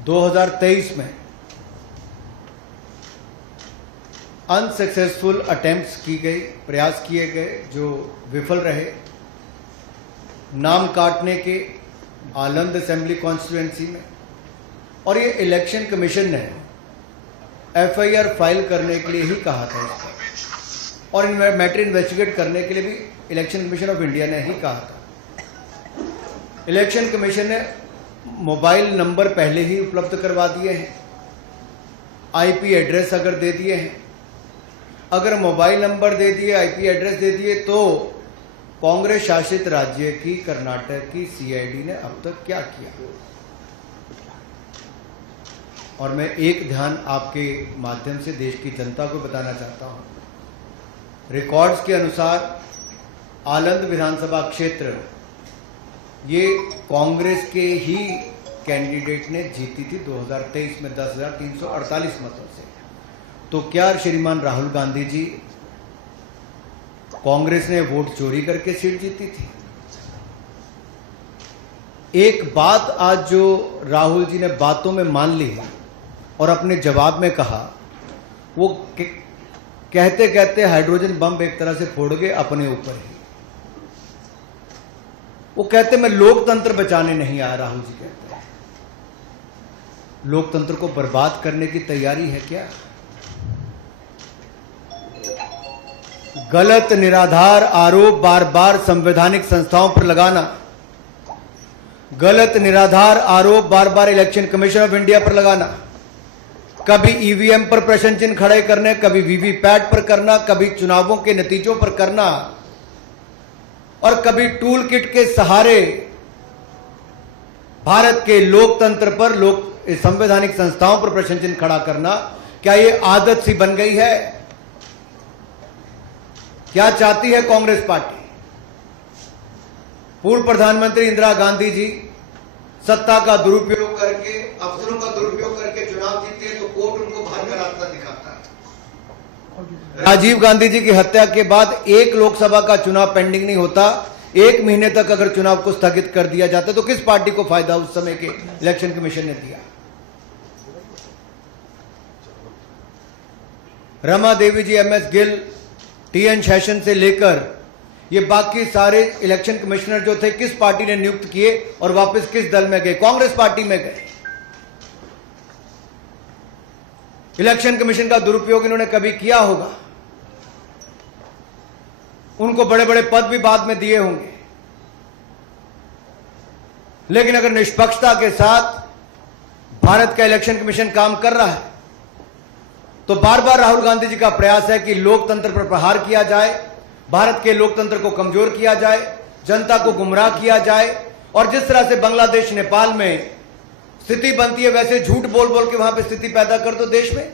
2023 में unsuccessful attempts की गई, प्रयास किए गए जो विफल रहे। नाम काटने के आलंद असेंबली कॉन्स्टिट्यूएंसी में, और ये इलेक्शन कमीशन ने एफआईआर फाइल करने के लिए ही कहा था इसको, और मैटर इन्वेस्टिगेट करने के लिए भी इलेक्शन कमीशन ऑफ इंडिया ने ही कहा था। इलेक्शन कमीशन ने मोबाइल नंबर पहले ही उपलब्ध करवा दिए हैं, आईपी एड्रेस अगर दे दिए हैं, अगर मोबाइल नंबर दे दिए, आईपी एड्रेस दे दिए, तो कांग्रेस शासित राज्य की कर्नाटक की सीआईडी ने अब तक क्या किया। और मैं एक ध्यान आपके माध्यम से देश की जनता को बताना चाहता हूं, रिकॉर्ड्स के अनुसार आलंद विधानसभा क्षेत्र ये कांग्रेस के ही कैंडिडेट ने जीती थी 2023 में 10,348 मतों से। तो क्या श्रीमान राहुल गांधी जी, कांग्रेस ने वोट चोरी करके सीट जीती थी? एक बात आज जो राहुल जी ने बातों में मान ली और अपने जवाब में कहा, वो कहते कहते हाइड्रोजन बम एक तरह से फोड़ गए अपने ऊपर ही। वो कहते मैं लोकतंत्र बचाने नहीं आया, राहुल जी कहते हैं। लोकतंत्र को बर्बाद करने की तैयारी है क्या? गलत निराधार आरोप बार बार संवैधानिक संस्थाओं पर लगाना, गलत निराधार आरोप बार बार इलेक्शन कमीशन ऑफ इंडिया पर लगाना, कभी ईवीएम पर प्रश्न चिन्ह खड़े करने, कभी वीवीपैट पर करना, कभी चुनावों के नतीजों पर करना, और कभी टूल किट के सहारे भारत के लोकतंत्र पर, संवैधानिक संस्थाओं पर प्रश्न चिन्ह खड़ा करना, क्या यह आदत सी बन गई है? क्या चाहती है कांग्रेस पार्टी? पूर्व प्रधानमंत्री इंदिरा गांधी जी सत्ता का दुरुपयोग करके, अफसरों का दुरुपयोग करके चुनाव जीते हैं तो कोर्ट उनको बाहर का रास्ता दिखाता है। राजीव गांधी जी की हत्या के बाद एक लोकसभा का चुनाव पेंडिंग नहीं होता, 1 महीने तक अगर चुनाव को स्थगित कर दिया जाता तो किस पार्टी को फायदा उस समय के इलेक्शन कमीशन ने दिया? रमा देवी जी, एमएस गिल, टीएन शेषन से लेकर ये बाकी सारे इलेक्शन कमिश्नर जो थे, किस पार्टी ने नियुक्त किए और वापस किस दल में गए? कांग्रेस पार्टी में गए। इलेक्शन कमीशन का दुरुपयोग इन्होंने कभी किया होगा, उनको बड़े बड़े पद भी बाद में दिए होंगे, लेकिन अगर निष्पक्षता के साथ भारत का इलेक्शन कमीशन काम कर रहा है तो बार बार राहुल गांधी जी का प्रयास है कि लोकतंत्र पर प्रहार किया जाए, भारत के लोकतंत्र को कमजोर किया जाए, जनता को गुमराह किया जाए, और जिस तरह से बांग्लादेश नेपाल में स्थिति बनती है वैसे झूठ बोल बोल के वहां पे स्थिति पैदा कर दो देश में।